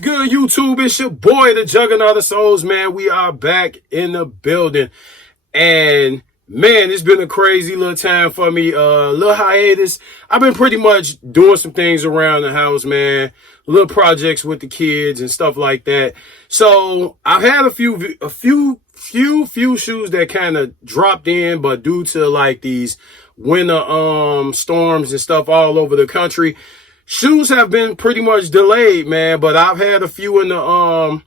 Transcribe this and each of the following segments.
What's good, YouTube? It's your boy, the Juggernaut of Souls, man. We are back in the building. And, man, it's been a crazy little time for me. Little hiatus. I've been pretty much doing some things around the house, man. Little projects with the kids and stuff like that. So, I've had a few shoes that kind of dropped in, but due to, like, these winter storms and stuff all over the country, shoes have been pretty much delayed, man, but I've had a few in the,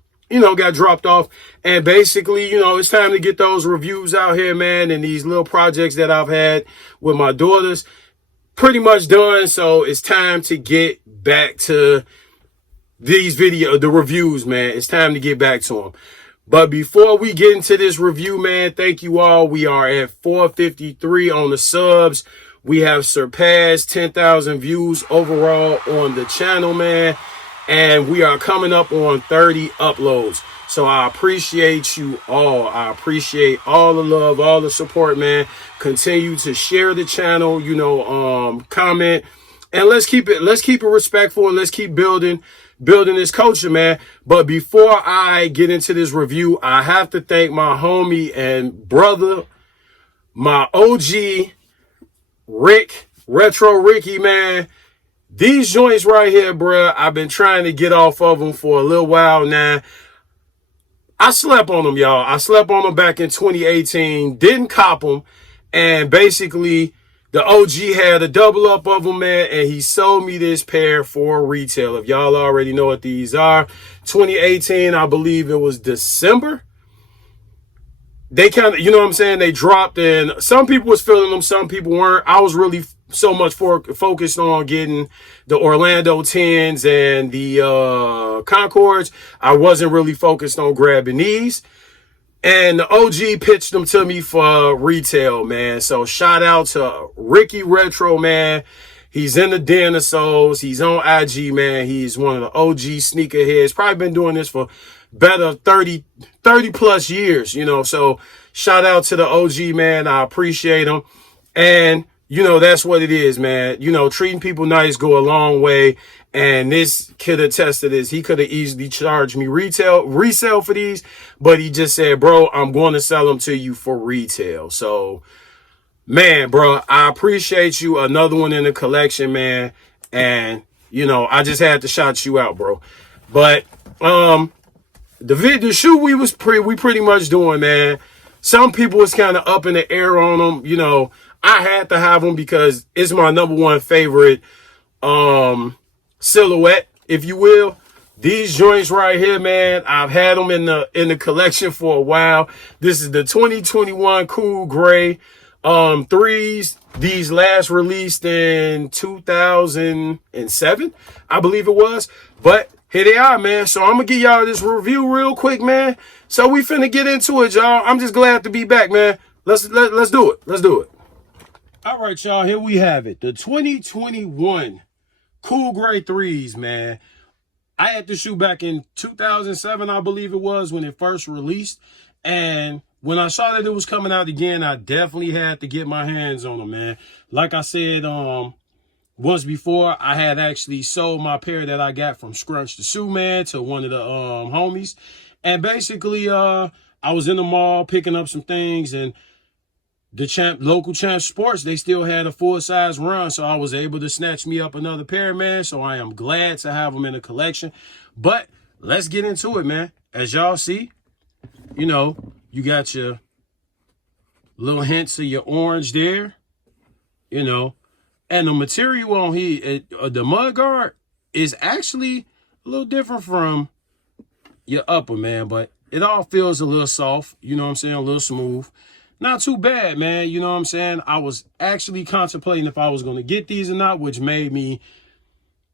got dropped off. And basically, it's time to get those reviews out here, man. And these little projects that I've had with my daughters pretty much done. So it's time to get back to the reviews, man. It's time to get back to them. But before we get into this review, man, thank you all. We are at 453 on the subs. We have surpassed 10,000 views overall on the channel, man. And we are coming up on 30 uploads. So I appreciate you all. I appreciate all the love, all the support, man. Continue to share the channel, comment. And let's keep it respectful, and let's keep building this culture, man. But before I get into this review, I have to thank my homie and brother, my OG, Retro Ricky, man. These joints right here, bruh, I've been trying to get off of them for a little while now. I slept on them, y'all. I slept on them back in 2018. Didn't cop them. And basically, the OG had a double up of them, man. And he sold me this pair for retail. If y'all already know what these are. 2018, I believe it was December. They kind of, they dropped, and some people was feeling them, some people weren't. I was really so much focused on getting the Orlando 10s and the Concords. I wasn't really focused on grabbing these. And the OG pitched them to me for retail, man. So shout out to Ricky Retro, man. He's in the Den of Souls. He's on IG, man. He's one of the OG sneakerheads. Probably been doing this for better 30 plus years, so shout out to the OG, man. I appreciate him. And, that's what it is, man. Treating people nice go a long way. And this kid attest to this. He could have easily charged me resale for these, but he just said, bro, I'm going to sell them to you for retail. So, man, bro, I appreciate you. Another one in the collection, man. And, I just had to shout you out, bro. But, the shoe we pretty much doing, man. Some people was kind of up in the air on them. I had to have them because it's my number one favorite silhouette, if you will. These joints right here, man, I've had them in the collection for a while. This is the 2021 Cool Gray 3s. These last released in 2007, I believe it was. But here they are, man. So I'm going to give y'all this review real quick, man. So we finna get into it, y'all. I'm just glad to be back, man. Let's do it. Let's do it. All right, y'all. Here we have it. The 2021 Cool Gray 3s, man. I had the shoe back in 2007, I believe it was, when it first released. And when I saw that it was coming out again, I definitely had to get my hands on them, man. Like I said, once before, I had actually sold my pair that I got from Scrunch the Shoe Man to one of the homies. And basically, I was in the mall picking up some things, and the local Champ Sports, they still had a full-size run, so I was able to snatch me up another pair, man. So I am glad to have them in the collection. But let's get into it, man. As y'all see, you got your little hints of your orange there, and the material on here, the mud guard, is actually a little different from your upper, man. But it all feels a little soft, a little smooth. Not too bad, man. I was actually contemplating if I was going to get these or not, which made me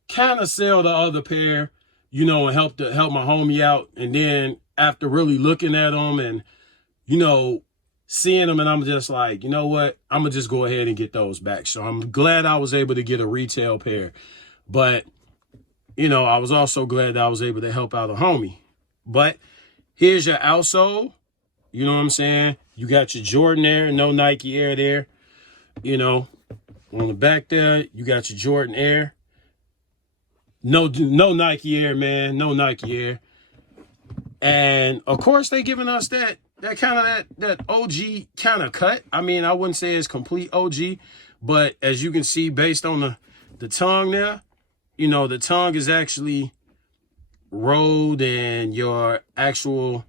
kind of sell the other pair, and help my homie out. And then after really looking at them and, seeing them, and I'm just like, you know what? I'm going to just go ahead and get those back. So I'm glad I was able to get a retail pair. But, I was also glad that I was able to help out a homie. But here's your outsole. You know what I'm saying? You got your Jordan Air, no Nike Air there. On the back there, you got your Jordan Air. No Nike Air, man. No Nike Air. And of course they giving us that OG kind of cut. I mean, I wouldn't say it's complete OG, but as you can see, based on the tongue there, you know, the tongue is actually rolled, and your actual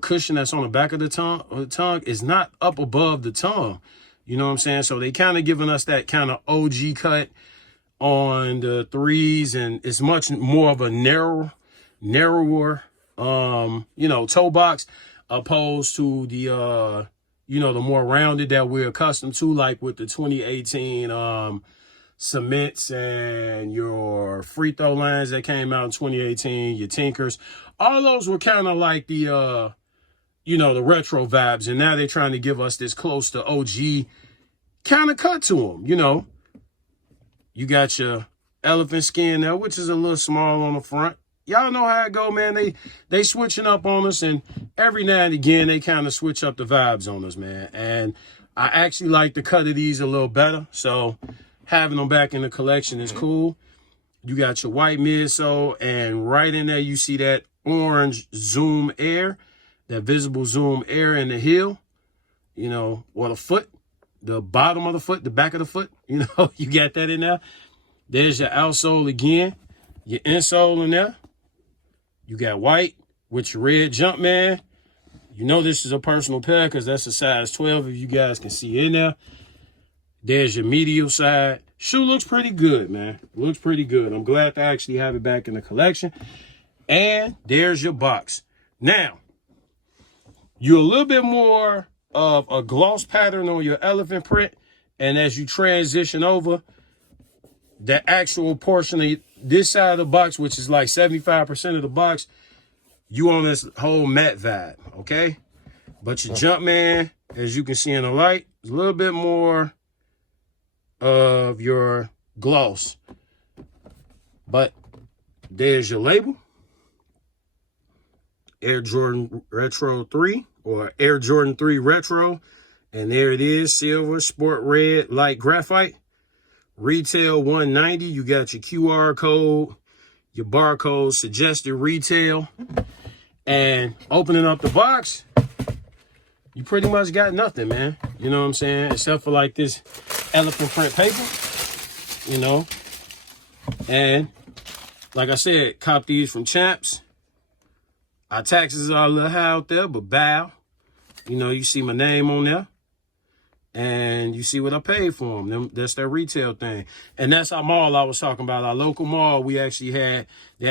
cushion that's on the back of the tongue is not up above the tongue. You know what I'm saying? So they kind of giving us that kind of OG cut on the threes, and it's much more of a narrower, you know, toe box, opposed to the, you know, the more rounded that we're accustomed to, like with the 2018 cements and your free throw lines that came out in 2018, your Tinkers. All those were kind of like the, you know, the retro vibes. And now they're trying to give us this close to OG kind of cut to them, you know. You got your elephant skin there, which is a little small on the front. Y'all know how it go, man. They switching up on us, and every now and again, they kind of switch up the vibes on us, man. And I actually like the cut of these a little better. So having them back in the collection is cool. You got your white midsole, and right in there, you see that orange Zoom Air, that visible Zoom Air in the heel, you know, or the foot, the bottom of the foot, the back of the foot, you know, you got that in there. There's your outsole again, your insole in there. You got white with your red Jumpman. You know this is a personal pair because that's a size 12, if you guys can see in there. There's your medial side. Shoe looks pretty good, man. Looks pretty good. I'm glad to actually have it back in the collection. And there's your box. Now, you're a little bit more of a gloss pattern on your elephant print. And as you transition over, the actual portion of this side of the box, which is like 75% of the box, you on this whole matte vibe, okay? But your Jumpman, as you can see in the light, is a little bit more of your gloss. But there's your label. Air Jordan Retro 3 or Air Jordan 3 Retro. And there it is, silver, sport red, light graphite. Retail $190. You got your QR code, your barcode, suggested retail. And opening up the box, you pretty much got nothing, man. You know what I'm saying? Except for like this elephant print paper, you know. And like I said, cop these from Champs. Our taxes are a little high out there, but bow. You know, you see my name on there. And you see what I paid for them. That's their retail thing. And that's our mall I was talking about. Our local mall, they actually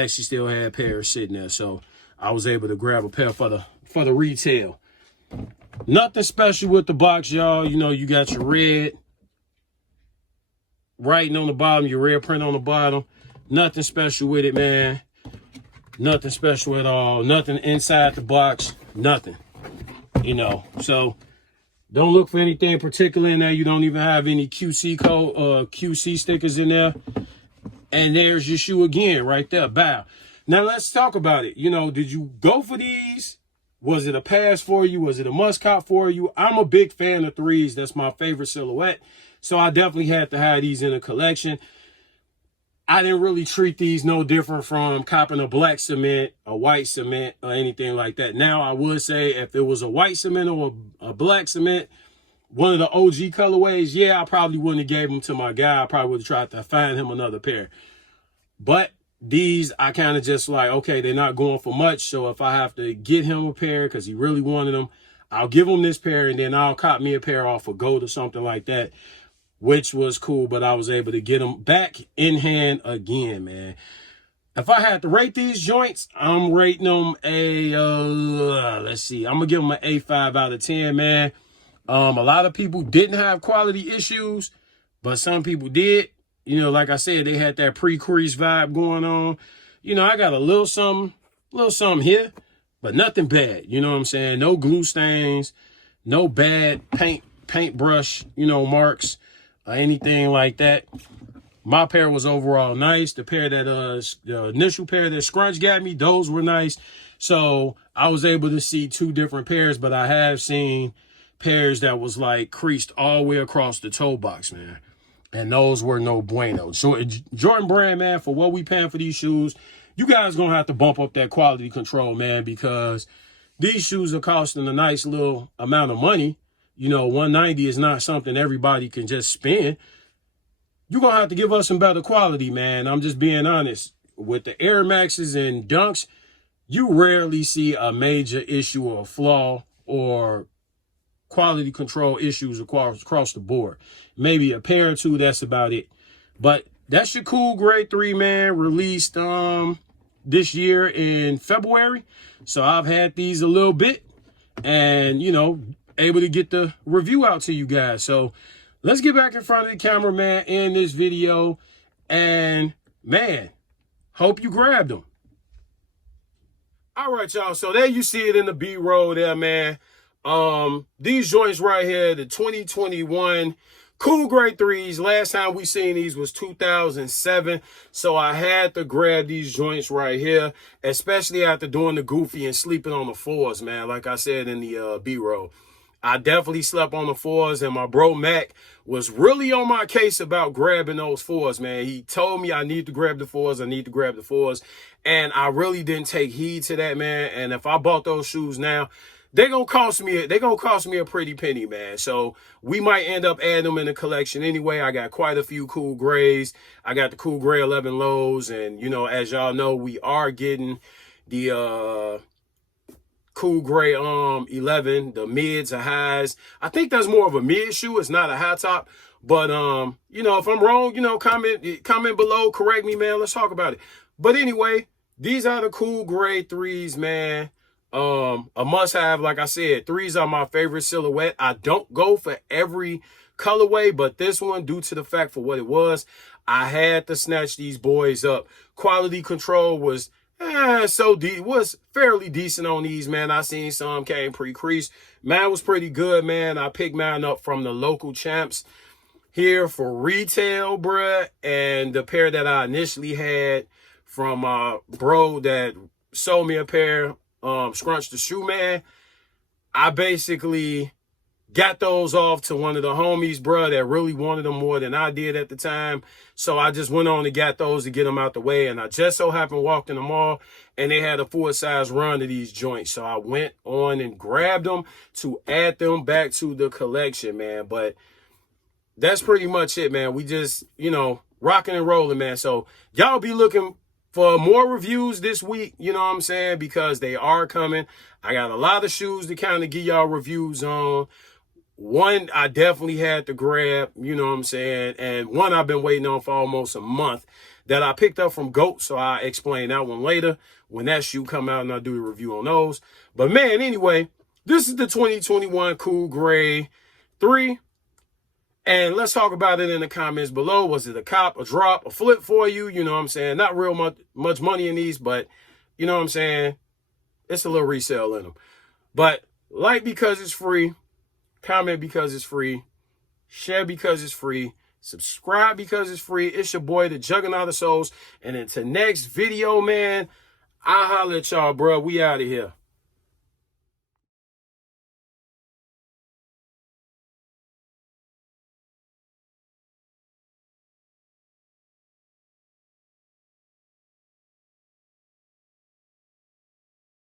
still had pairs sitting there. So I was able to grab a pair for the retail. Nothing special with the box, y'all. You know, you got your red writing on the bottom, your red print on the bottom. Nothing special with it, man. Nothing special at all. Nothing inside the box. Nothing. You know, so don't look for anything particular in there. You don't even have any QC code QC stickers in there. And there's your shoe again right there. Bow. Now let's talk about it. You know, did you go for these? Was it a pass for you? Was it a must cop for you? I'm a big fan of threes. That's my favorite silhouette. So I definitely had to have these in a collection. I didn't really treat these no different from copping a black cement, a white cement, or anything like that. Now, I would say if it was a white cement or a black cement, one of the OG colorways, yeah, I probably wouldn't have gave them to my guy. I probably would have tried to find him another pair. But these, I kind of just like, okay, they're not going for much. So if I have to get him a pair because he really wanted them, I'll give him this pair and then I'll cop me a pair off for gold or something like that, which was cool. But I was able to get them back in hand again, man. If I had to rate these joints, I'm rating them a, let's see, I'm going to give them an A5 out of 10, man. A lot of people didn't have quality issues, but some people did. You know, like I said, they had that pre-crease vibe going on. You know, I got a little something here, but nothing bad. You know what I'm saying? No glue stains, no bad paintbrush, you know, marks or anything like that. My pair was overall nice. The pair that, the initial pair that Scrunch got me, those were nice. So I was able to see two different pairs, but I have seen pairs that was like creased all the way across the toe box, man. And those were no bueno. So Jordan Brand, man, for what we paying for these shoes, you guys gonna have to bump up that quality control, man, because these shoes are costing a nice little amount of money. You know, 190 is not something everybody can just spend. You're gonna have to give us some better quality, man. I'm just being honest. With the Air Maxes and Dunks, you rarely see a major issue or flaw or quality control issues across the board. Maybe a pair or two, that's about it. But that's your cool grade 3, man, released this year in February. So I've had these a little bit and, you know, able to get the review out to you guys. So let's get back in front of the camera, man, in this video. And, man, hope you grabbed them. All right, y'all. So there you see it in the B-roll there, man. These joints right here, the 2021 Cool Grade 3s. Last time we seen these was 2007. So I had to grab these joints right here, especially after doing the goofy and sleeping on the 4s, man. Like I said in the B-roll. I definitely slept on the 4s, and my bro Mac was really on my case about grabbing those 4s, man. He told me I need to grab the 4s, I need to grab the 4s, and I really didn't take heed to that, man. And if I bought those shoes now, they're gonna cost me a pretty penny, man. So we might end up adding them in the collection anyway. I got quite a few cool grays. I got the cool gray 11 lows, and you know, as y'all know, we are getting the cool gray 11, the mids or highs. I think that's more of a mid shoe. It's not a high top. But you know, if I'm wrong, you know, comment below, correct me, man. Let's talk about it. But anyway, these are the cool grade 3s, man. A must-have, like I said. 3s are my favorite silhouette. I don't go for every colorway, but this one, due to the fact for what it was, I had to snatch these boys up. Quality control was was fairly decent on these, man. I seen some came pre-creased. Mine was pretty good, man. I picked mine up from the local champs here for retail, bruh. And the pair that I initially had from bro that sold me a pair, Scrunch the Shoe Man, I basically got those off to one of the homies, bruh, that really wanted them more than I did at the time. So I just went on and got those to get them out the way. And I just so happened walked in the mall and they had a full-size run to these joints. So I went on and grabbed them to add them back to the collection, man. But that's pretty much it, man. We just, you know, rocking and rolling, man. So y'all be looking for more reviews this week, you know what I'm saying? Because they are coming. I got a lot of shoes to kind of give y'all reviews on. One I definitely had to grab, you know what I'm saying? And one I've been waiting on for almost a month that I picked up from GOAT. So I'll explain that one later when that shoe come out and I'll do a review on those. But man, anyway, this is the 2021 Cool Grade 3. And let's talk about it in the comments below. Was it a cop, a drop, a flip for you? You know what I'm saying? Not real much money in these, but you know what I'm saying? It's a little resale in them. But like because it's free. Comment because it's free. Share because it's free. Subscribe because it's free. It's your boy, the Juggernaut of Souls. And until next video, man, I'll holler at y'all, bro. We out of here.